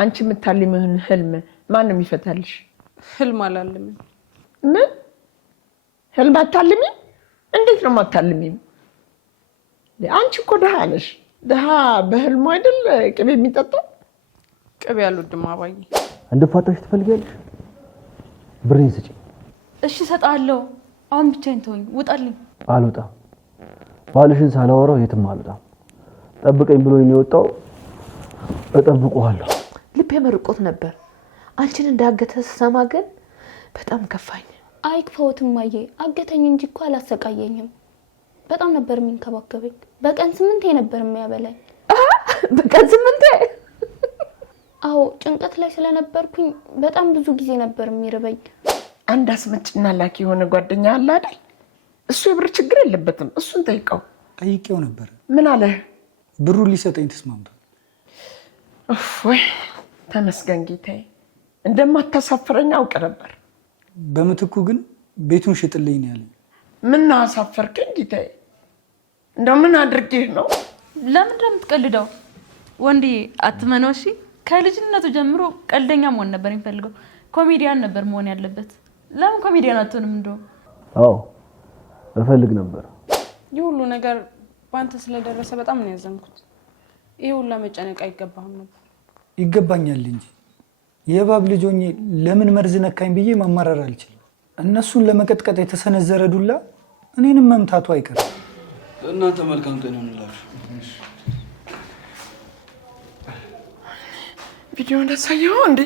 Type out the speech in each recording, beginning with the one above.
አንቺ የምታልሚውን ህልም ማን ነው የሚፈታልሽ? ህልም አላልም። ምን ህልም አታልሚ? እንዴት ነው የማታልሚው? አንቺ እኮ ደሃ ነሽ። ደሃ በህልሙ አይደል ቅቤ የሚጠጣው? ቅቤ አልወድም አባዬ። እንድፋታሽ ትፈልጊያለሽ? ብሬን ስጪ። እሺ እሰጥሃለሁ። አሁን ብቻዬን ተወኝ፣ ውጣልኝ። አልወጣም። ባልሽን ሳላወራው የትም አልወጣም። ጠብቀኝ ብሎኝ ነው የወጣው። እጠብቀዋለሁ። ልቤ መርቆት ነበር። አንቺን እንዳገተ ሰማ ግን በጣም ከፋኝ። አይክፈውትም ማዬ፣ አገተኝ እንጂ እኮ አላሰቃየኝም። በጣም ነበር የሚንከባከበኝ። በቀን 8 ነበር የሚያበላኝ። በቀን 8? አዎ፣ ጭንቀት ላይ ስለነበርኩኝ በጣም ብዙ ጊዜ ነበር የሚርበኝ። አንድ አስመጭና ላኪ የሆነ ጓደኛ አለ አይደል? እሱ የብር ችግር የለበትም። እሱን ጠይቀው። ጠይቄው ነበር። ምን አለ? ብሩን ሊሰጠኝ ተስማምቷል። ወይ ተመስገን ጌታዬ። እንደማታሳፍረኝ አውቅ ነበር። በምትኩ ግን ቤቱን ሽጥልኝ ነው ያለኝ። ምን አሳፈርከኝ ጌታዬ? እንደው ምን አድርጌህ ነው? ለምን እንደምትቀልደው ወንድዬ አትመነው። እሺ፣ ከልጅነቱ ጀምሮ ቀልደኛ መሆን ነበር የሚፈልገው። ኮሜዲያን ነበር መሆን ያለበት። ለምን ኮሜዲያን አትሆንም? እንደው አዎ እፈልግ ነበር። ይህ ሁሉ ነገር ባንተ ስለደረሰ በጣም ነው ያዘንኩት። ይሄ ሁሉ መጨነቅ አይገባህም ነበር። ይገባኛል እንጂ የባብ ልጅ ሆኜ ለምን መርዝ ነካኝ ብዬ ማማረር አልችልም። እነሱን ለመቀጥቀጥ የተሰነዘረ ዱላ እኔንም መምታቱ አይቀርም። እናንተ መልካም ቀን ይሁንላችሁ። ቪዲዮውን አሳየው እንዴ?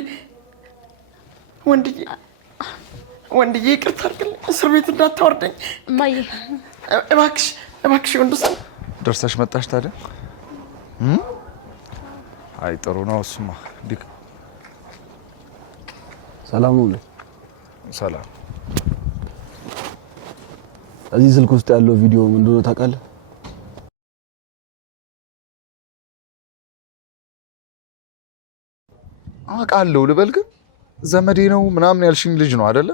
ወንድዬ ይቅርታ አድርግልኝ። እስር ቤት እንዳታወርደኝ ማዬ። እባክሽ ወንድሰን። ደርሰሽ መጣሽ ታዲያ? አይ ጥሩ ነው እሱማ። ሰላም ነው። ሰላም። እዚህ ስልክ ውስጥ ያለው ቪዲዮ ምን እንደሆነ ታውቃለህ? አውቃለሁ ልበል ግን ዘመዴ ነው ምናምን ያልሽኝ ልጅ ነው አይደለ?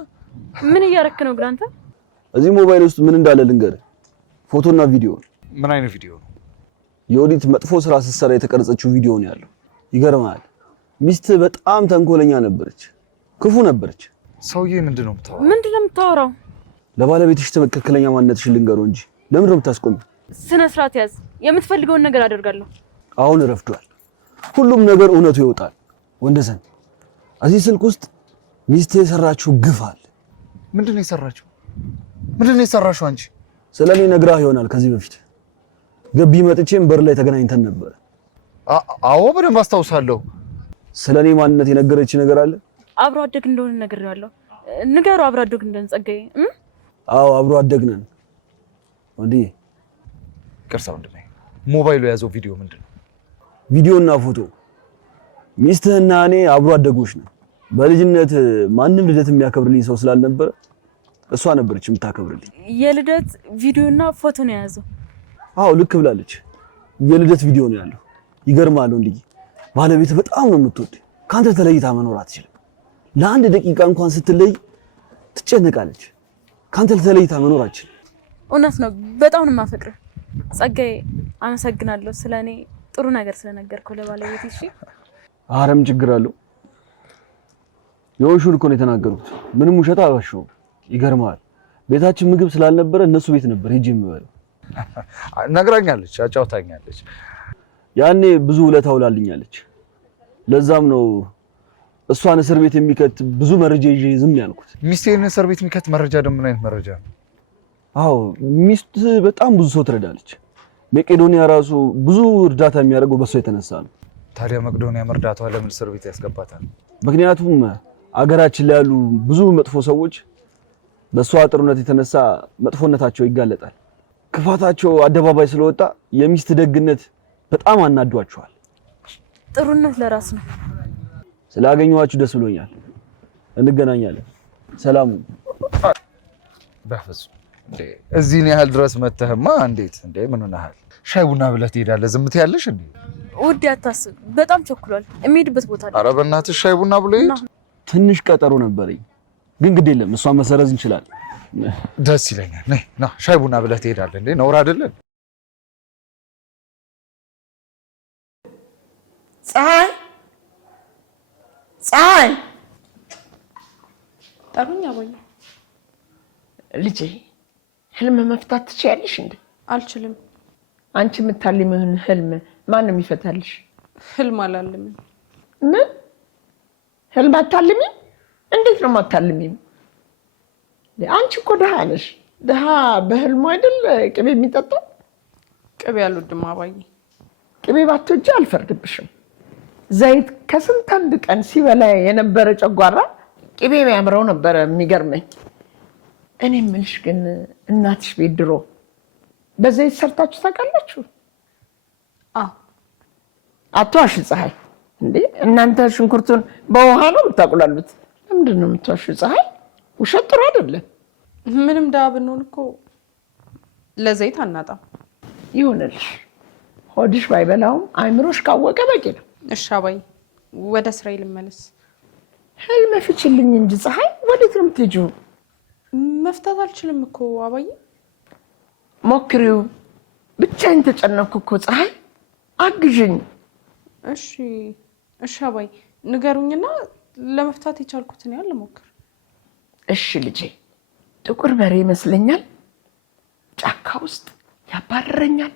ምን እያረክ ነው ግራንተ? እዚህ ሞባይል ውስጥ ምን እንዳለ ልንገርህ። ፎቶና ቪዲዮ። ምን አይነት ቪዲዮ ነው? የኦዲት መጥፎ ስራ ስትሰራ የተቀረጸችው ቪዲዮ ነው ያለው። ይገርማል። ሚስት በጣም ተንኮለኛ ነበረች፣ ክፉ ነበረች። ሰውዬ ምንድነው የምታወራው? ለባለቤትሽ ትክክለኛ ማንነትሽን ልንገረው እንጂ ለምንድን ነው የምታስቆሚው? ስነ ስርዓት ያዝ። የምትፈልገውን ነገር አደርጋለሁ። አሁን ረፍዷል። ሁሉም ነገር እውነቱ ይወጣል። ወንደሰን፣ እዚህ ስልክ ውስጥ ሚስት የሰራችው ግፍ አለ። ምንድነው የሰራችው? ምንድነው የሰራሽው አንቺ? ስለኔ ነግራህ ይሆናል ከዚህ በፊት ገቢ መጥቼም በር ላይ ተገናኝተን ነበር። አዎ በደንብ አስታውሳለሁ። ስለኔ ማንነት የነገረች ነገር አለ? አብሮ አደግ እንደሆነ ነገር ያለው ንገሩ። አብሮ አደግ እንደሆነ ጸጋዬ። አዎ አብሮ አደግ ነን። ወንዴ ቅርሳ ወንድሜ፣ ሞባይሉ የያዘው ቪዲዮ ምንድነው? ቪዲዮና ፎቶ። ሚስትህና እኔ አብሮ አደጎች ነን። በልጅነት ማንም ልደት የሚያከብርልኝ ሰው ስላልነበረ እሷ ነበረች የምታከብርልኝ። የልደት ቪዲዮና ፎቶ ነው የያዘው? አዎ ልክ ብላለች። የልደት ቪዲዮ ነው ያለው። ይገርማል ወንድዬ፣ ባለቤት በጣም ነው የምትወድ። ካንተ ተለይታ መኖር አትችልም። ለአንድ ደቂቃ እንኳን ስትለይ ትጨነቃለች። ካንተ ተለይታ መኖር አትችልም። እውነት ነው። በጣም ነው የማፈቅርህ ጸጋዬ። አመሰግናለሁ ስለኔ ጥሩ ነገር ስለነገርከው ለባለቤት። እሺ አረም ችግር አለው? የውሹን እኮ ነው የተናገሩት። ምንም ውሸት አልዋሸሁም። ይገርማል። ቤታችን ምግብ ስላልነበረ እነሱ ቤት ነበር ሄጄ የምበለው። ነግራኛለች፣ አጫውታኛለች። ያኔ ብዙ ውለታ ውላልኛለች። ለዛም ነው እሷን እስር ቤት የሚከት ብዙ መረጃ ይዤ ዝም ያልኩት። ሚስቴን እስር ቤት የሚከት መረጃ ደግሞ ምን አይነት መረጃ ነው? አዎ ሚስት በጣም ብዙ ሰው ትረዳለች። መቄዶንያ ራሱ ብዙ እርዳታ የሚያደርገው በሷ የተነሳ ነው። ታዲያ መቄዶንያ መርዳቷ ለምን እስር ቤት ያስገባታል? ምክንያቱም አገራችን ላይ ያሉ ብዙ መጥፎ ሰዎች በሷ ጥሩነት የተነሳ መጥፎነታቸው ይጋለጣል። ክፋታቸው አደባባይ ስለወጣ የሚስት ደግነት በጣም አናዷቸዋል። ጥሩነት ለራስ ነው። ስላገኘኋችሁ ደስ ብሎኛል። እንገናኛለን። ሰላም። በፍጹም እንዴ! እዚህን ያህል ድረስ መተህማ እንዴት እንዴ! ምን ሆነሃል? ሻይ ቡና ብለህ ትሄዳለህ? ዝም ትያለሽ እንዴ? ውድ አታስብ፣ በጣም ቸኩሏል። የሚሄድበት ቦታ አለ። ኧረ በእናትሽ ሻይ ቡና ብሎ ይሄድ። ትንሽ ቀጠሮ ነበረኝ ግን ግድ የለም፣ እሷን መሰረዝ እንችላለን። ደስ ይለኛል። ነይ ና ሻይ ቡና ብለህ ትሄዳለህ እንዴ? ነውር አይደለም። ፀሐይ ፀሐይ ጠሩኝ አባዬ። ልጄ ህልም መፍታት ትችያለሽ እንዴ? አልችልም። አንቺ የምታልሚውን ህልም ማን ነው የሚፈታልሽ? ህልም አላልምም። ምን ህልም አታልሚ? እንዴት ነው የማታልሚው? አንቺ እኮ ድሃ ነሽ። ድሃ በህልሙ አይደል ቅቤ የሚጠጣው? ቅቤ አልወድም አባዬ። ቅቤ ባትወጂ አልፈርድብሽም። ዘይት ከስንት አንድ ቀን ሲበላ የነበረ ጨጓራ ቅቤ የሚያምረው ነበረ። የሚገርመኝ እኔ የምልሽ ግን እናትሽ ቤት ድሮ በዘይት ሰርታችሁ ታውቃላችሁ? አትዋሽ ፀሐይ። እንዴ እናንተ ሽንኩርቱን በውሃ ነው የምታቁላሉት? ለምንድን ነው የምትዋሹ ፀሐይ? ውሸት ጥሩ አይደለም። ምንም ድሃ ብንሆን እኮ ለዘይት አናጣም። ይሁንልሽ። ሆድሽ ባይበላውም አይምሮሽ ካወቀ በቂ ነው። እሺ አባዬ፣ ወደ ስራዬ ልመለስ። ህልም ፍችልኝ እንጂ ፀሐይ፣ ወዴት ነው የምትሄጂው? መፍታት አልችልም እኮ አባዬ። ሞክሪው። ብቻዬን ተጨነኩ እኮ ፀሐይ፣ አግዥኝ። እሺ አባዬ፣ ንገሩኝና ለመፍታት የቻልኩትን ያህል ልሞክር። እሺ ልጄ፣ ጥቁር በሬ ይመስለኛል ጫካ ውስጥ ያባረረኛል።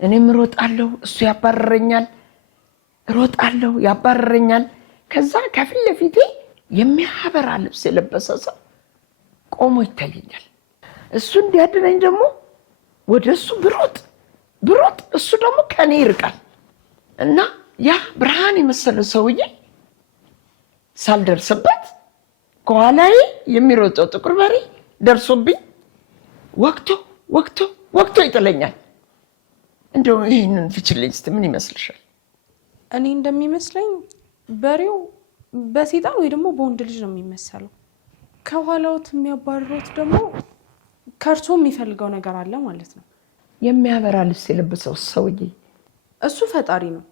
እኔም እሮጣለሁ፣ እሱ ያባረረኛል። እሮጣለሁ፣ ያባረረኛል። ከዛ ከፊት ለፊቴ የሚያበራ ልብስ የለበሰ ሰው ቆሞ ይታየኛል። እሱ እንዲያድነኝ ደግሞ ወደ እሱ ብሮጥ እሱ ደግሞ ከኔ ይርቃል እና ያ ብርሃን የመሰለ ሰውዬ ሳልደርስበት ከኋላዬ የሚሮጠው ጥቁር በሬ ደርሶብኝ ወቅቶ ይጥለኛል። እንደው ይህንን ፍችልኝ እስቲ ምን ይመስልሻል? እኔ እንደሚመስለኝ በሬው በሴጣን ወይ ደግሞ በወንድ ልጅ ነው የሚመሰለው። ከኋላውት የሚያባርሩት ደግሞ ከእርሶ የሚፈልገው ነገር አለ ማለት ነው። የሚያበራ ልብስ የለበሰው ሰውዬ እሱ ፈጣሪ ነው።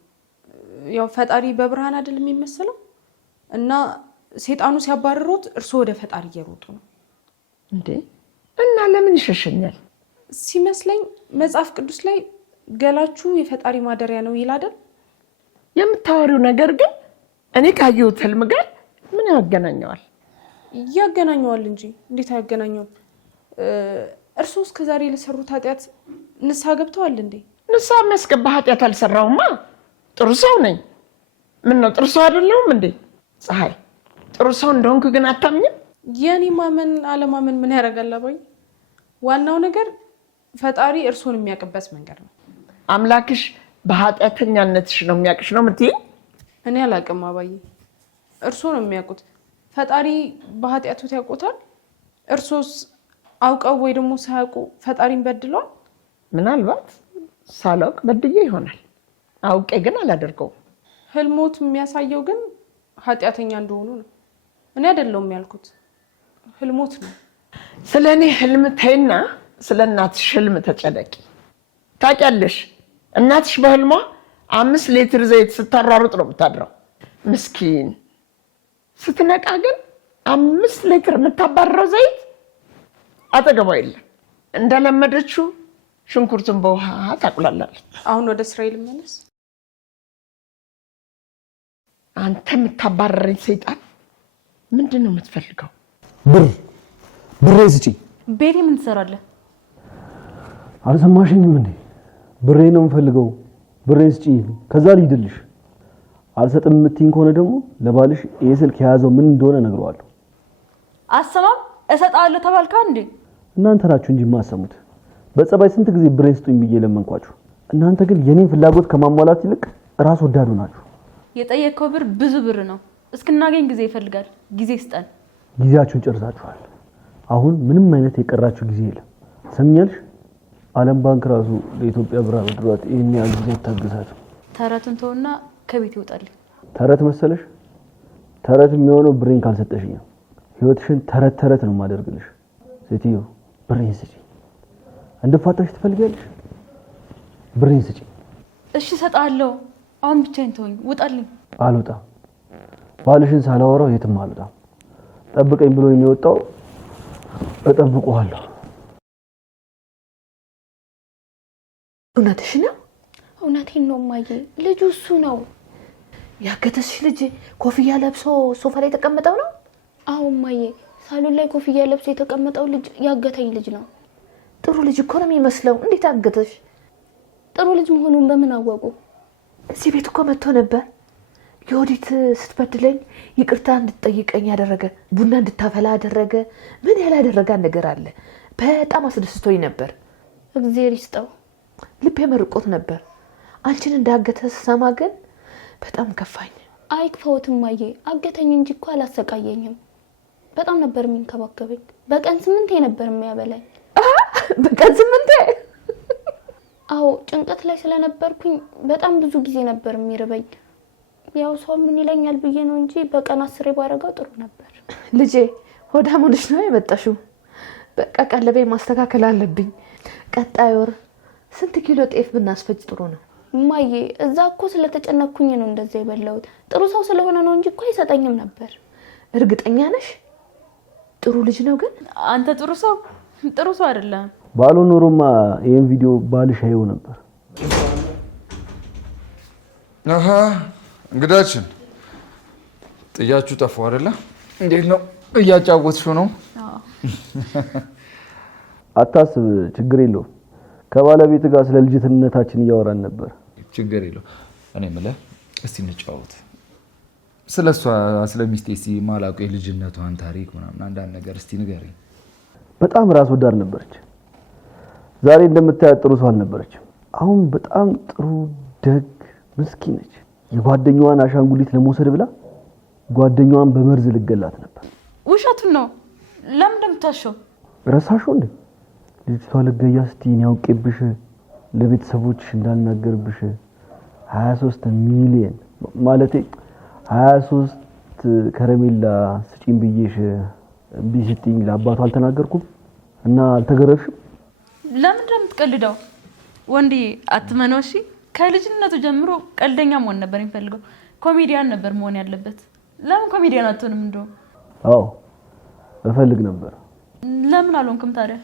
ያው ፈጣሪ በብርሃን አይደል የሚመሰለው እና ሴጣኑ ሲያባርሩት እርሶ ወደ ፈጣሪ እየሮጡ ነው እንዴ? እና ለምን ይሸሸኛል? ሲመስለኝ መጽሐፍ ቅዱስ ላይ ገላችሁ የፈጣሪ ማደሪያ ነው ይላል አይደል? የምታወሪው ነገር ግን እኔ ካየሁት ህልም ጋር ምን ያገናኘዋል? ያገናኘዋል እንጂ እንዴት አያገናኘውም? እርሶ እስከዛሬ ለሰሩት ኃጢአት ንስሐ ገብተዋል እንዴ? ንስሐ የሚያስገባ ኃጢአት አልሰራሁማ። ጥሩ ሰው ነኝ። ምን ነው ጥሩ ሰው አይደለሁም እንዴ? ፀሐይ፣ ጥሩ ሰው እንደሆንኩ ግን አታምኝም? የኔ ማመን አለማመን ምን ያደርጋል አባዬ? ዋናው ነገር ፈጣሪ እርሶን የሚያውቅበት መንገድ ነው። አምላክሽ በኃጢአተኛነትሽ ነው የሚያውቅሽ ነው የምትይኝ? እኔ አላውቅም አባዬ፣ እርሶ ነው የሚያውቁት። ፈጣሪ በኃጢአቱት ያውቁታል። እርሶስ አውቀው ወይ ደግሞ ሳያውቁ ፈጣሪን በድሏል? ምናልባት ሳላውቅ በድዬ ይሆናል። አውቄ ግን አላደርገውም። ህልሞት የሚያሳየው ግን ኃጢአተኛ እንደሆኑ ነው። እኔ አይደለሁም ያልኩት፣ ህልሞት ነው። ስለ እኔ ህልም ተይና ስለ እናትሽ ህልም ተጨነቂ። ታውቂያለሽ እናትሽ በህልሟ 5 ሊትር ዘይት ስታሯሩጥ ነው የምታድረው። ምስኪን። ስትነቃ ግን 5 ሊትር የምታባረረው ዘይት አጠገቧ የለም። እንደለመደችው ሽንኩርቱን በውሃ ታቁላለች። አሁን ወደ ስራዬ ልመለስ። አንተ የምታባረረኝ ሰይጣን ምንድን ነው የምትፈልገው? ብሬ ስጪኝ። ቤቴ ምን ትሰራለህ? አልሰማሽኝም እንዴ? ብሬ ነው የምፈልገው። ብሬ ስጪኝ፣ ከዛ ልሂድልሽ። አልሰጥም የምትይኝ ከሆነ ደግሞ ለባልሽ ይሄ ስልክ የያዘው ምን እንደሆነ እነግረዋለሁ። አሰማም እሰጣለሁ ተባልካ እንዴ? እናንተ ናችሁ እንጂ የማሰሙት። በጸባይ ስንት ጊዜ ብሬ ስጡኝ ብዬ ለመንኳችሁ። እናንተ ግን የኔን ፍላጎት ከማሟላት ይልቅ ራስ ወዳዱ ናችሁ። የጠየቀው ብር ብዙ ብር ነው። እስክናገኝ ጊዜ ይፈልጋል። ጊዜ ስጠን። ጊዜያችሁን ጨርሳችኋል። አሁን ምንም አይነት የቀራችሁ ጊዜ የለም። ሰምኛልሽ? ዓለም ባንክ ራሱ ለኢትዮጵያ ብር አበድሯት ይሄን ያህል ጊዜ ታግሳችሁ። ተረቱን ተውና ከቤት ይወጣል። ተረት መሰለሽ? ተረት የሚሆነው ብሬን ካልሰጠሽኝ ነው። ህይወትሽን ተረት ነው የማደርግልሽ። ሴትዮ ብሬን ስጪኝ። እንድፋታሽ ትፈልጊያለሽ? ብሬን ስጪኝ። እሺ እሰጣለሁ። አሁን ብቻዬን ተወኝ። ውጣልኝ። አልወጣም። ባልሽን ሳላወራው የትም አልወጣም። ጠብቀኝ ብሎኝ ነው የወጣው። እጠብቀዋለሁ። እውነትሽ ነው? እውነቴን ነው እማዬ። ልጁ እሱ ነው። ያገተሽ ልጅ ኮፍያ ለብሶ ሶፋ ላይ ተቀመጠው ነው? አዎ እማዬ፣ ሳሎን ላይ ኮፍያ ለብሶ የተቀመጠው ልጅ ያገተኝ ልጅ ነው። ጥሩ ልጅ እኮ ነው የሚመስለው። እንዴት አገተሽ? ጥሩ ልጅ መሆኑን በምን አወቁ? እዚህ ቤት እኮ መጥቶ ነበር። የወዲት ስትበድለኝ ይቅርታ እንድትጠይቀኝ ያደረገ፣ ቡና እንድታፈላ ያደረገ፣ ምን ያላደረጋ ነገር አለ። በጣም አስደስቶኝ ነበር። እግዚአብሔር ይስጠው። ልቤ መርቆት ነበር። አንቺን እንዳገተ ስሰማ ግን በጣም ከፋኝ። አይክፈውትም እማዬ፣ አገተኝ እንጂ እኮ አላሰቃየኝም። በጣም ነበር የሚንከባከበኝ። በቀን 8 ነበር የሚያበላኝ። በቀን 8? አዎ፣ ጭንቀት ላይ ስለነበርኩኝ በጣም ብዙ ጊዜ ነበር የሚርበኝ። ያው ሰው ምን ይለኛል ብዬ ነው እንጂ በቀን 10 ባረጋው ጥሩ ነበር። ልጄ ሆዳም ሆነሽ ነው የመጣሽው። በቃ ቀለቤ ማስተካከል አለብኝ። ቀጣይ ወር ስንት ኪሎ ጤፍ ብናስፈጭ ጥሩ ነው? እማዬ፣ እዛ እኮ ስለተጨነኩኝ ነው እንደዛ የበላሁት። ጥሩ ሰው ስለሆነ ነው እንጂ እኮ አይሰጠኝም ነበር። እርግጠኛ ነሽ? ጥሩ ልጅ ነው ግን? አንተ ጥሩ ሰው አይደለም። ባልሆን ኖሮማ ይሄን ቪዲዮ ባልሽ አይው ነበር። አሃ እንግዳችን ጥያችሁ ጠፋ አይደለ? እንዴት ነው እያጫወትሽው ነው? አታስብ፣ ችግር የለውም። ከባለቤት ጋር ስለ ልጅነታችን እያወራን ነበር። ችግር የለውም። እኔ የምልህ እስቲ እንጫወት። ስለሷ ስለ ሚስቴ እስቲ ማላውቀው የልጅነቷን ታሪክ ምናምን አንዳንድ ነገር እስቲ ንገረኝ። በጣም ራስ ወዳድ ነበረች። ዛሬ እንደምታያት ጥሩ ሰው አልነበረችም። አሁን በጣም ጥሩ ደግ ምስኪን ነች። የጓደኛዋን አሻንጉሊት ለመውሰድ ብላ ጓደኛዋን በመርዝ ልገላት ነበር። ውሸቱን ነው። ለምን እንደምታሸው ረሳሽው እንዴ? ልጅቷ ለገያ ስቲን ያውቄብሽ ለቤተሰቦችሽ እንዳልናገርብሽ 23 ሚሊዮን ማለቴ 23 ከረሜላ ስጪኝ ብዬሽ እምቢ ስትይኝ ለአባቱ አልተናገርኩም እና አልተገረፍሽም? ለምን እንደምትቀልደው ወንዴ አትመነው። እሺ ከልጅነቱ ጀምሮ ቀልደኛ መሆን ነበር የሚፈልገው። ኮሜዲያን ነበር መሆን ያለበት። ለምን ኮሜዲያን አትሆንም? እንደው አዎ እፈልግ ነበር። ለምን አልሆንክም ታዲያ?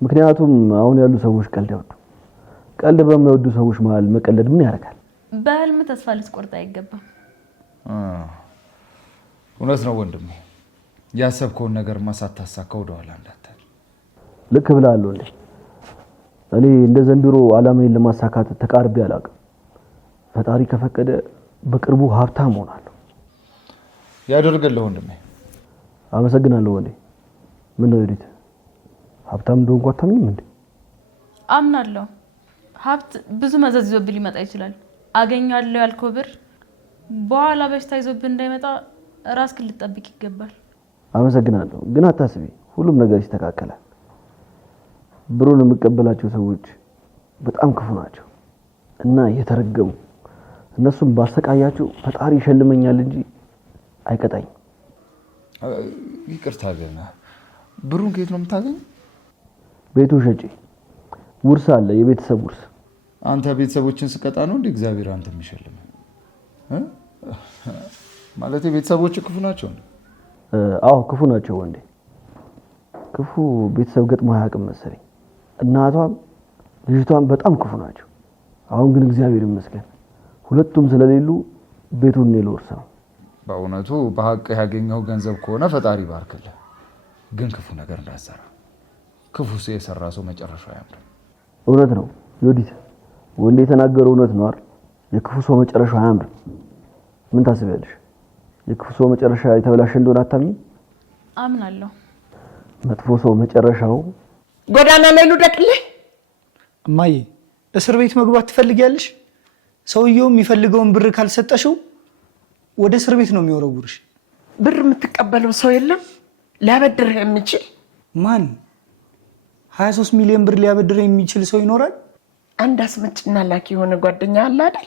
ምክንያቱም አሁን ያሉ ሰዎች ቀልድ ያወዱ። ቀልድ በማይወዱ ሰዎች መሀል መቀለድ ምን ያደርጋል? በህልም ተስፋ ልትቆርጥ አይገባም። እውነት ነው ወንድሜ። ያሰብከውን ነገር ሳታሳካው ወደኋላ እንዳትል። ልክ ብለሃል ወንዴ። እኔ እንደ ዘንድሮ አላማዬን ለማሳካት ተቃርቤ አላውቅም። ፈጣሪ ከፈቀደ በቅርቡ ሀብታም ሆናለሁ። ያደርግልህ ወንድሜ። አመሰግናለሁ ወንዴ። ምን ነው ዩዲት፣ ሀብታም እንደሆንኩ አታምኝም እንዴ? አምናለሁ። ሀብት ብዙ መዘዝ ይዞብህ ሊመጣ ይችላል። አገኛለሁ ያልከው ብር በኋላ በሽታ ይዞብህ እንዳይመጣ ራስህን ልትጠብቅ ይገባል። አመሰግናለሁ፣ ግን አታስቢ፣ ሁሉም ነገር ይስተካከላል። ብሩን የሚቀበላቸው ሰዎች በጣም ክፉ ናቸው እና የተረገሙ። እነሱም ባሰቃያቸው ፈጣሪ ይሸልመኛል እንጂ አይቀጣኝም። ይቅርታ ግን ብሩን ከየት ነው የምታገኝ? ቤቱ ሸጪ ውርስ አለ፣ የቤተሰብ ውርስ። አንተ ቤተሰቦችን ስቀጣ ነው እንዴ እግዚአብሔር አንተ የሚሸልም? ማለት ቤተሰቦች ክፉ ናቸው? አዎ ክፉ ናቸው ወንዴ። ክፉ ቤተሰብ ገጥሞ አያውቅም መሰለኝ። እናቷም ልጅቷም በጣም ክፉ ናቸው። አሁን ግን እግዚአብሔር ይመስገን ሁለቱም ስለሌሉ ቤቱን ነው ልወርሰው። በእውነቱ በሐቅ ያገኘው ገንዘብ ከሆነ ፈጣሪ ባርክልህ። ግን ክፉ ነገር እንዳትሰራ። ክፉ ሰው የሰራ ሰው መጨረሻው አያምርም። እውነት ነው ዮዲት፣ ወንዴ የተናገረው እውነት ነው አይደል? የክፉ ሰው መጨረሻው አያምርም። ምን ታስቢያለሽ? የክፉ ሰው መጨረሻ የተበላሸ እንደሆነ አታምኚም? አምናለሁ። መጥፎ ሰው መጨረሻው ጎዳና ላይ ልውደቅልህ? እማዬ እስር ቤት መግባት ትፈልጊያለሽ? ሰውየው የሚፈልገውን ብር ካልሰጠሽው ወደ እስር ቤት ነው የሚወረውርሽ። ብር የምትቀበለው ሰው የለም ሊያበድርህ የሚችል? ማን? 23 ሚሊዮን ብር ሊያበድር የሚችል ሰው ይኖራል? አንድ አስመጭና ላኪ የሆነ ጓደኛ አለ አይደል?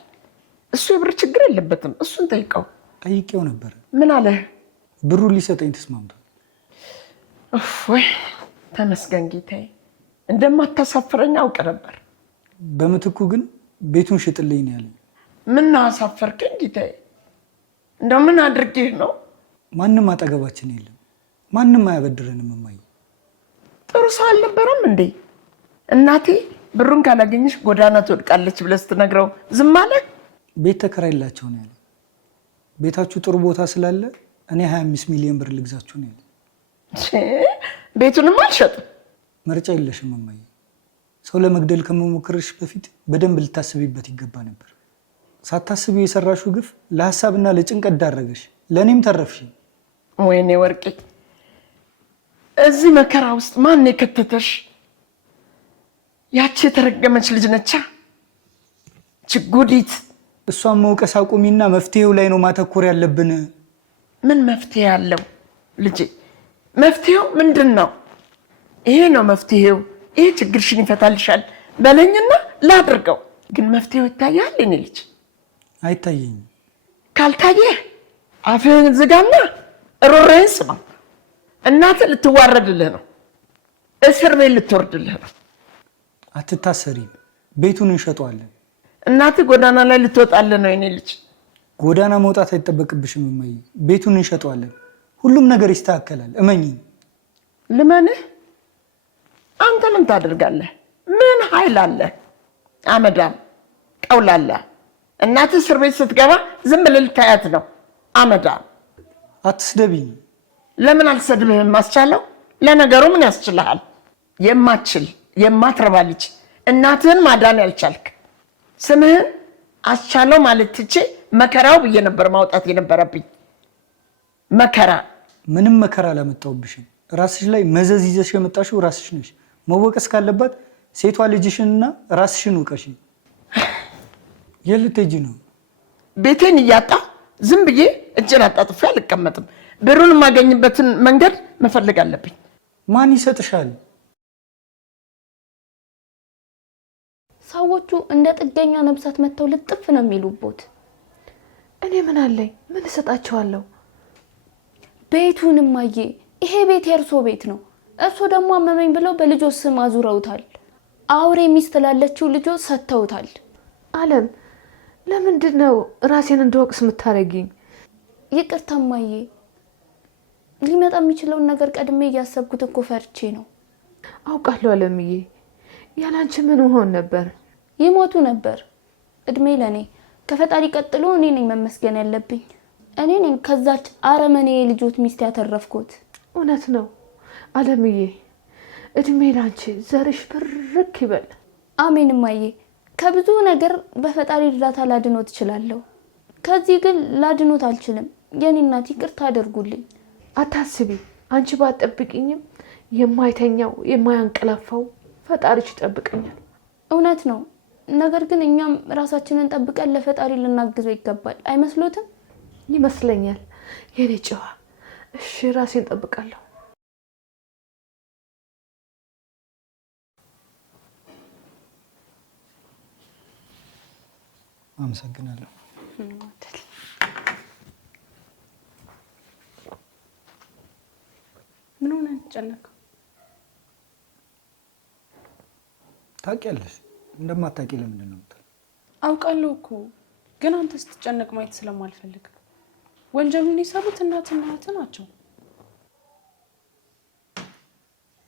እሱ የብር ችግር የለበትም። እሱን ጠይቀው። ጠይቄው ነበር። ምን አለ? ብሩን ሊሰጠኝ ተስማምቷል። ወይ ተመስገን ጌታዬ። እንደማታሳፍረኝ አውቅ ነበር። በምትኩ ግን ቤቱን ሽጥልኝ ነው ያለኝ። ምን አሳፈርከኝ ጌታዬ? እንደው ምን አድርጌህ ነው? ማንም አጠገባችን የለም። ማንም አያበድረንም እማዬ። ጥሩ ሰው አልነበረም እንዴ? እናቴ ብሩን ካላገኘሽ ጎዳና ትወድቃለች ብለህ ስትነግረው ዝም አለ? ቤት ተከራይላቸው ነው ያለኝ። ቤታችሁ ጥሩ ቦታ ስላለ እኔ 25 ሚሊዮን ብር ልግዛችሁ ነው ያለ። ቤቱንም አልሸጥም። ምርጫ የለሽም እማዬ። ሰው ለመግደል ከመሞከርሽ በፊት በደንብ ልታስቢበት ይገባ ነበር። ሳታስቢ የሰራሽው ግፍ ለሐሳብና ለጭንቀት ዳረገሽ፣ ለእኔም ተረፍሽ። ወይኔ ወርቄ፣ እዚህ መከራ ውስጥ ማን የከተተሽ? ያቺ የተረገመች ልጅ ነቻ ችጉዲት። እሷን መውቀስ አቁሚና መፍትሄው ላይ ነው ማተኮር ያለብን። ምን መፍትሄ አለው ልጄ? መፍትሄው ምንድን ነው? ይሄ ነው መፍትሄው። ይሄ ችግርሽን ይፈታልሻል በለኝና ላድርገው። ግን መፍትሄው ይታያል? እኔ ልጅ አይታየኝም። ካልታየህ አፍህን ዝጋና ሮሬን ስማ። እናትህ ልትዋረድልህ ነው፣ እስር ቤት ልትወርድልህ ነው። አትታሰሪም፣ ቤቱን እንሸጠዋለን። እናትህ ጎዳና ላይ ልትወጣልህ ነው። የኔ ልጅ ጎዳና መውጣት አይጠበቅብሽም እማዬ፣ ቤቱን እንሸጠዋለን። ሁሉም ነገር ይስተካከላል፣ እመኚኝ። ልመንህ? አንተ ምን ታደርጋለህ? ምን ኃይል አለ? አመዳም ቀውላላ። እናትህ እስር ቤት ስትገባ ዝም ብለህ ልታያት ነው። አመዳም። አትስደቢኝ። ለምን አልሰድብህም? አስቻለው። ለነገሩ ምን ያስችልሃል? የማትችል የማትረባ ልጅ፣ እናትህን ማዳን ያልቻልክ። ስምህን አስቻለው ማለት ትቼ መከራው ብዬ ነበር ማውጣት የነበረብኝ። መከራ ምንም መከራ አላመጣሁብሽም። ራስሽ ላይ መዘዝ ይዘሽ የመጣሽው ራስሽ ነሽ። መወቀስ ካለባት ሴቷ ልጅሽንና ራስሽን ውቀሽ። የት ልትሄጂ ነው? ቤቴን እያጣሁ ዝም ብዬ እጄን አጣጥፌ አልቀመጥም። ብሩን የማገኝበትን መንገድ መፈለግ አለብኝ። ማን ይሰጥሻል? ሰዎቹ እንደ ጥገኛ ነብሳት መጥተው ልጥፍ ነው የሚሉቦት። እኔ ምን አለኝ? ምን እሰጣቸዋለሁ? ቤቱንም አየ። ይሄ ቤት የእርሶ ቤት ነው። እርሶ ደግሞ አመመኝ ብለው በልጆች ስም አዙረውታል። አውሬ ሚስት ላለችው ልጆች ሰጥተውታል። አለም፣ ለምንድን ነው ራሴን እንደወቅስ የምታረጊኝ? ይቅርታ እማዬ፣ ሊመጣ የሚችለውን ነገር ቀድሜ እያሰብኩት እኮ ፈርቼ ነው። አውቃለሁ አለምዬ፣ ያላንቺ ምን ሆን ነበር? ይሞቱ ነበር። እድሜ ለኔ። ከፈጣሪ ቀጥሎ እኔ ነኝ መመስገን ያለብኝ። እኔ ነኝ ከዛች አረመኔ የልጆት ሚስት ያተረፍኩት። እውነት ነው አለምዬ፣ እድሜ ላንቺ፣ ዘርሽ ብርክ ይበል። አሜን እማዬ። ከብዙ ነገር በፈጣሪ እርዳታ ላድኖት እችላለሁ። ከዚህ ግን ላድኖት አልችልም። የኔ እናት ይቅርታ አድርጉልኝ። አታስቢ፣ አንቺ ባትጠብቂኝም የማይተኛው የማያንቀላፋው ፈጣሪሽ ይጠብቀኛል። እውነት ነው። ነገር ግን እኛም ራሳችንን ጠብቀን ለፈጣሪ ልናግዘው ይገባል። አይመስሎትም? ይመስለኛል የኔ ጨዋ። እሺ፣ ራሴን ጠብቃለሁ። አመሰግናለሁ። ምን ሆነ ተጨነቀ? ታውቂያለሽ፣ እንደማታውቂ ለምንድን ነው የምትለው? አውቃለሁ እኮ ግን አንተ ስትጨነቅ ማየት ስለማልፈልግ። ወንጀሉን የሰሩት እናትና እህት ናቸው።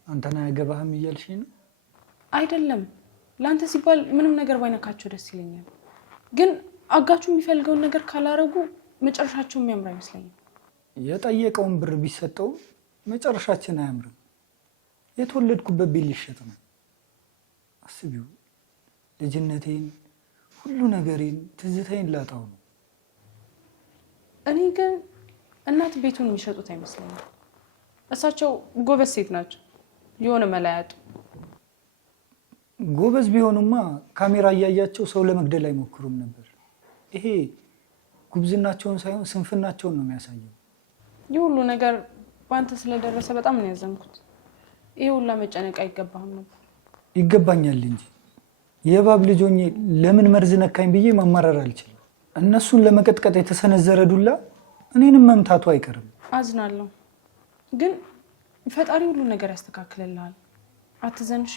አንተን አያገባህም እያልሽኝ ነው? አይደለም፣ ለአንተ ሲባል ምንም ነገር ባይነካቸው ደስ ይለኛል። ግን አጋቹ የሚፈልገውን ነገር ካላረጉ መጨረሻቸው የሚያምር አይመስለኝም። የጠየቀውን ብር ቢሰጠው መጨረሻችን አያምርም። የተወለድኩበት ቤት ሊሸጥ ነው። አስቢው፣ ልጅነቴን፣ ሁሉ ነገሬን፣ ትዝታዬን ላጣው ነው። እኔ ግን እናት ቤቱን የሚሸጡት አይመስለኝም። እሳቸው ጎበዝ ሴት ናቸው። የሆነ መላያጡ ጎበዝ ቢሆኑማ ካሜራ እያያቸው ሰው ለመግደል አይሞክሩም ነበር። ይሄ ጉብዝናቸውን ሳይሆን ስንፍናቸውን ነው የሚያሳየው። ይህ ሁሉ ነገር በአንተ ስለደረሰ በጣም ነው ያዘንኩት። ይሄ ሁላ መጨነቅ አይገባህም ነበር። ይገባኛል እንጂ የእባብ ልጅ ሆኜ ለምን መርዝ ነካኝ ብዬ ማማረር አልችልም። እነሱን ለመቀጥቀጥ የተሰነዘረ ዱላ እኔንም መምታቱ አይቀርም። አዝናለሁ፣ ግን ፈጣሪ ሁሉ ነገር ያስተካክልልሃል። አትዘን እሺ?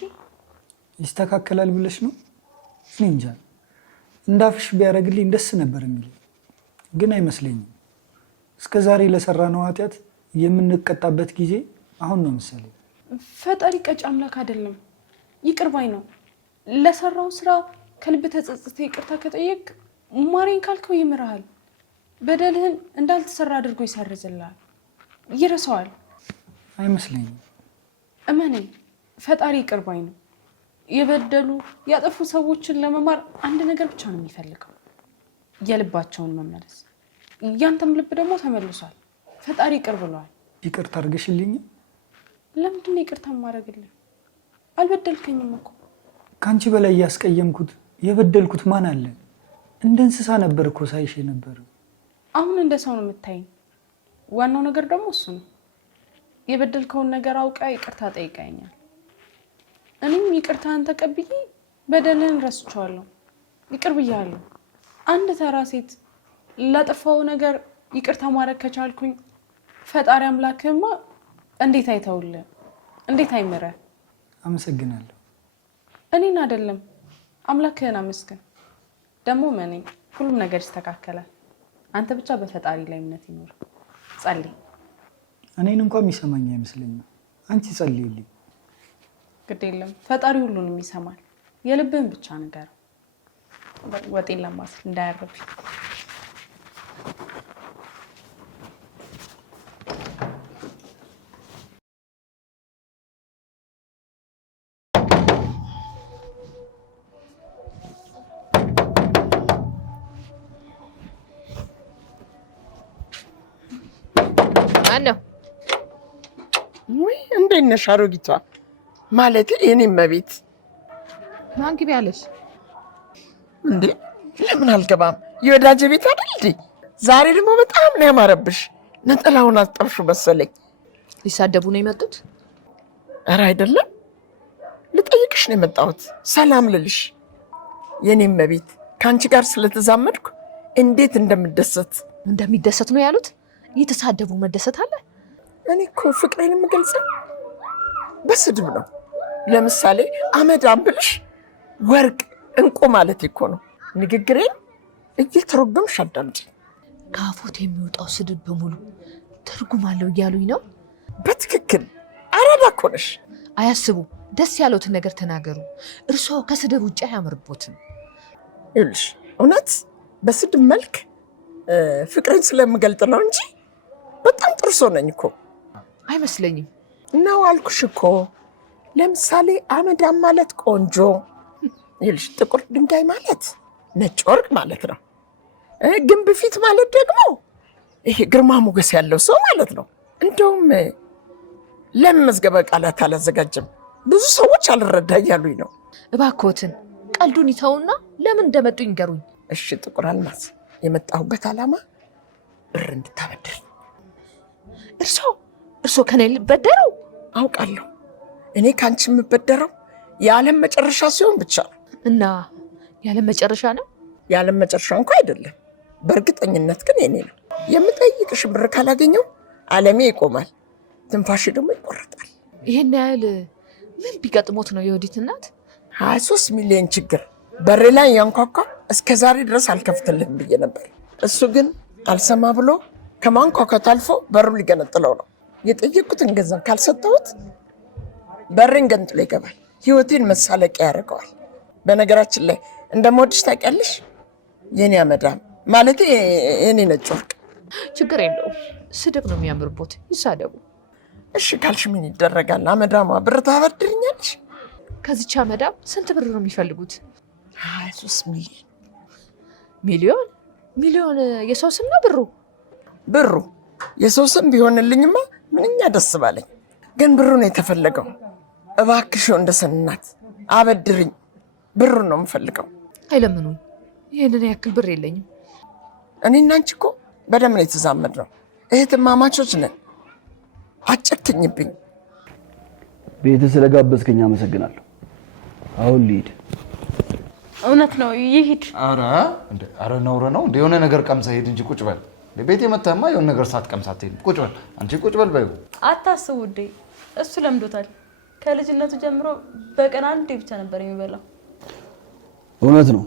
ይስተካከላል ብለሽ ነው? እኔ እንጃ፣ እንዳፍሽ ቢያደርግልኝ ደስ ነበር የሚል ግን አይመስለኝም። እስከ ዛሬ ለሰራነው ኃጢአት የምንቀጣበት ጊዜ አሁን ነው መሰለኝ። ፈጣሪ ቀጭ አምላክ አይደለም፣ ይቅር ባይ ነው። ለሰራው ስራ ከልብ ተጸጽተ ይቅርታ ከጠየቅ ማረኝ ካልከው ይምርሃል። በደልህን እንዳልተሰራ አድርጎ ይሰርዝልሃል፣ ይረሳዋል። አይመስለኝም። እመነኝ፣ ፈጣሪ ይቅር ባይ ነው። የበደሉ ያጠፉ ሰዎችን ለመማር አንድ ነገር ብቻ ነው የሚፈልገው፣ የልባቸውን መመለስ። ያንተም ልብ ደግሞ ተመልሷል። ፈጣሪ ይቅር ብለዋል። ይቅርታ አድርገሽልኝ? ለምንድን ነው ይቅርታ ማድረግልህ? አልበደልከኝም እኮ። ከአንቺ በላይ ያስቀየምኩት የበደልኩት ማን አለ? እንደ እንስሳ ነበር እኮ ሳይሽ ነበር። አሁን እንደ ሰው ነው የምታይኝ። ዋናው ነገር ደግሞ እሱ ነው። የበደልከውን ነገር አውቃ ይቅርታ ጠይቀኛል። እኔም ይቅርታን ተቀብዬ በደልን ረስቼዋለሁ። ይቅር ብያለሁ። አንድ ተራ ሴት ላጠፋው ነገር ይቅርታ ማድረግ ከቻልኩኝ ፈጣሪ አምላክህማ እንዴት አይተውልህ? እንዴት አይምረህ? አመሰግናለሁ። እኔን አይደለም አምላክህን አመስግን። ደግሞ መኔ ሁሉም ነገር ይስተካከላል። አንተ ብቻ በፈጣሪ ላይ እምነት ይኖር። ጸልይ። እኔን እንኳን የሚሰማኝ አይመስለኝም። አንቺ ጸልይልኝ። ግድ የለም ፈጣሪ ሁሉንም ይሰማል። የልብህን ብቻ ንገረው። ወጤን ለማስል እንዳያረብኝ። ማነው? ወይ እንዴት ነሽ አሮጊቷ? ማለት የኔም መቤት ማን ግቢ አለሽ እንዴ? ለምን አልገባም? የወዳጄ ቤት አይደል እንዴ? ዛሬ ደግሞ በጣም ነው ያማረብሽ። ነጠላውን አስጠብሹ መሰለኝ። ሊሳደቡ ነው የመጡት? ኧረ አይደለም፣ ልጠይቅሽ ነው የመጣሁት። ሰላም ልልሽ። የኔም መቤት ከአንቺ ጋር ስለተዛመድኩ እንዴት እንደሚደሰት ነው ያሉት። እየተሳደቡ መደሰት አለ? እኔ እኮ ፍቅሬን የምገልጸው በስድብ ነው። ለምሳሌ አመዳም ብልሽ ወርቅ እንቁ ማለት እኮ ነው። ንግግሬን እየተረጎምሽ አዳምጪ። ከአፎት የሚወጣው ስድብ በሙሉ ትርጉም አለው እያሉኝ ነው? በትክክል አራዳ እኮ ነሽ። አያስቡ፣ ደስ ያለውትን ነገር ተናገሩ። እርስዎ ከስድብ ውጭ አያምርቦትም። ይኸውልሽ እውነት በስድብ መልክ ፍቅሬን ስለምገልጥ ነው እንጂ በጣም ጥሩ ሰው ነኝ እኮ። አይመስለኝም ነው አልኩሽ እኮ። ለምሳሌ አመዳም ማለት ቆንጆ፣ ይኸውልሽ ጥቁር ድንጋይ ማለት ነጭ ወርቅ ማለት ነው። ግንብ ፊት ማለት ደግሞ ይሄ ግርማ ሞገስ ያለው ሰው ማለት ነው። እንደውም ለምን መዝገበ ቃላት አላዘጋጀም? ብዙ ሰዎች አልረዳ እያሉኝ ነው። እባክዎትን ቀልዱን ይተውና ለምን እንደመጡ ይንገሩኝ። እሺ ጥቁር አልማዝ፣ የመጣሁበት ዓላማ ብር እንድታበድር። እርሶ ከኔ ልበደሩ? አውቃለሁ። እኔ ከአንቺ የምበደረው የዓለም መጨረሻ ሲሆን ብቻ ነው። እና የዓለም መጨረሻ ነው? የዓለም መጨረሻ እንኳ አይደለም፣ በእርግጠኝነት ግን የኔ ነው። የምጠይቅሽ ብር ካላገኘው ዓለሜ ይቆማል፣ ትንፋሽ ደግሞ ይቆረጣል። ይሄን ያህል ምን ቢገጥሞት ነው የወዲት እናት? 23 ሚሊዮን ችግር በሬ ላይ ያንኳኳ እስከ ዛሬ ድረስ አልከፍትልህም ብዬ ነበር። እሱ ግን አልሰማ ብሎ ከማንኳኳት አልፎ በሩ ሊገነጥለው ነው። የጠየቁትን ገንዘብ ካልሰጠሁት በሬን ገንጥሎ ይገባል። ህይወቴን መሳለቂያ ያደርገዋል። በነገራችን ላይ እንደምወድሽ ታውቂያለሽ። የኔ አመዳም ማለት የኔ ነጭ ወርቅ። ችግር የለውም፣ ስድብ ነው የሚያምርቦት፣ ይሳደቡ። እሺ ካልሽ ምን ይደረጋል? አመዳማ ብር ታበድርኛለሽ? ከዚች አመዳም ስንት ብር ነው የሚፈልጉት? 23 ሚሊዮን የሰው ስም ነው ብሩ የሰው ስም ቢሆንልኝማ ምንኛ ደስ ባለኝ። ግን ብሩ ነው የተፈለገው። እባክሽ ወንደሰን እናት አበድርኝ፣ ብሩ ነው የምፈልገው። አይለምኑኝ፣ ይህንን ያክል ብር የለኝም። እኔና አንቺ እኮ በደም ነው የተዛመድነው፣ እህትማማቾች ነን። አጨክኝብኝ። ቤት ስለጋበዝከኝ አመሰግናለሁ። አሁን ልሂድ። እውነት ነው ይሂድ። ኧረ ነውር ነው እንደ የሆነ ነገር ቀምሰህ ሂድ እንጂ ቁጭ በል። ቤቴ መተህማ የሆነ ነገር ሳትቀምስ አትሄድም። ቁጭ በል አንቺ ቁጭ በል በይው። አታስቡ ውዴ፣ እሱ ለምዶታል። ከልጅነቱ ጀምሮ በቀን አንዴ ብቻ ነበር የሚበላው። እውነት ነው፣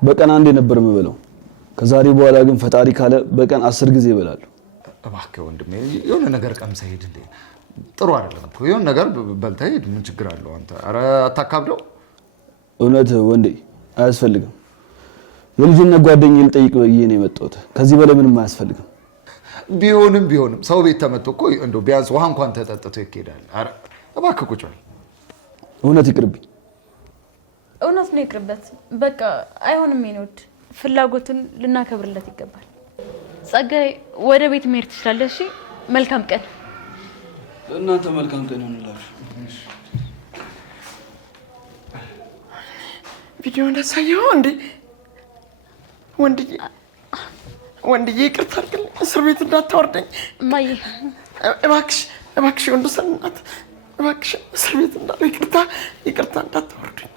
በቀን አንዴ ነበር የምበላው። ከዛሬ በኋላ ግን ፈጣሪ ካለ በቀን 10 ጊዜ እበላለሁ። እባክህ ወንድሜ የሆነ ነገር ቀምሰህ ሂድ። እንደ ጥሩ አይደለም እኮ የሆነ ነገር በልተህ ሂድ። ምን ችግር አለው አንተ? ኧረ አታካብደው። እውነት ወንዴ አያስፈልግም። የልጅነት ጓደኛዬን ልጠይቅ ብዬ ነው የመጣሁት። ከዚህ በላይ ምንም አያስፈልግም። ቢሆንም ሰው ቤት ተመጥቶ እኮ እንደው ቢያንስ ውሃ እንኳን ተጠጥቶ ይኬዳል። ኧረ እባክህ ቁጭ በል። እውነት ይቅርብኝ። እውነት ነው ይቅርበት። በቃ አይሆንም። የኔ ፍላጎቱን ልናከብርለት ይገባል። ጸጋይ ወደ ቤት መሄድ ትችላለሽ። እሺ መልካም ቀን። እናንተ መልካም ቀን ይሁንላችሁ። ቪዲዮ እንደሳየው እንዴ ወንድዬ ይቅርታ አድርግልኝ። እስር ቤት እንዳታወርደኝ እማዬ። እባክሽ ወንዱ ሰናት እባክሽ እስር ቤት ይቅርታ እንዳታወርደኝ።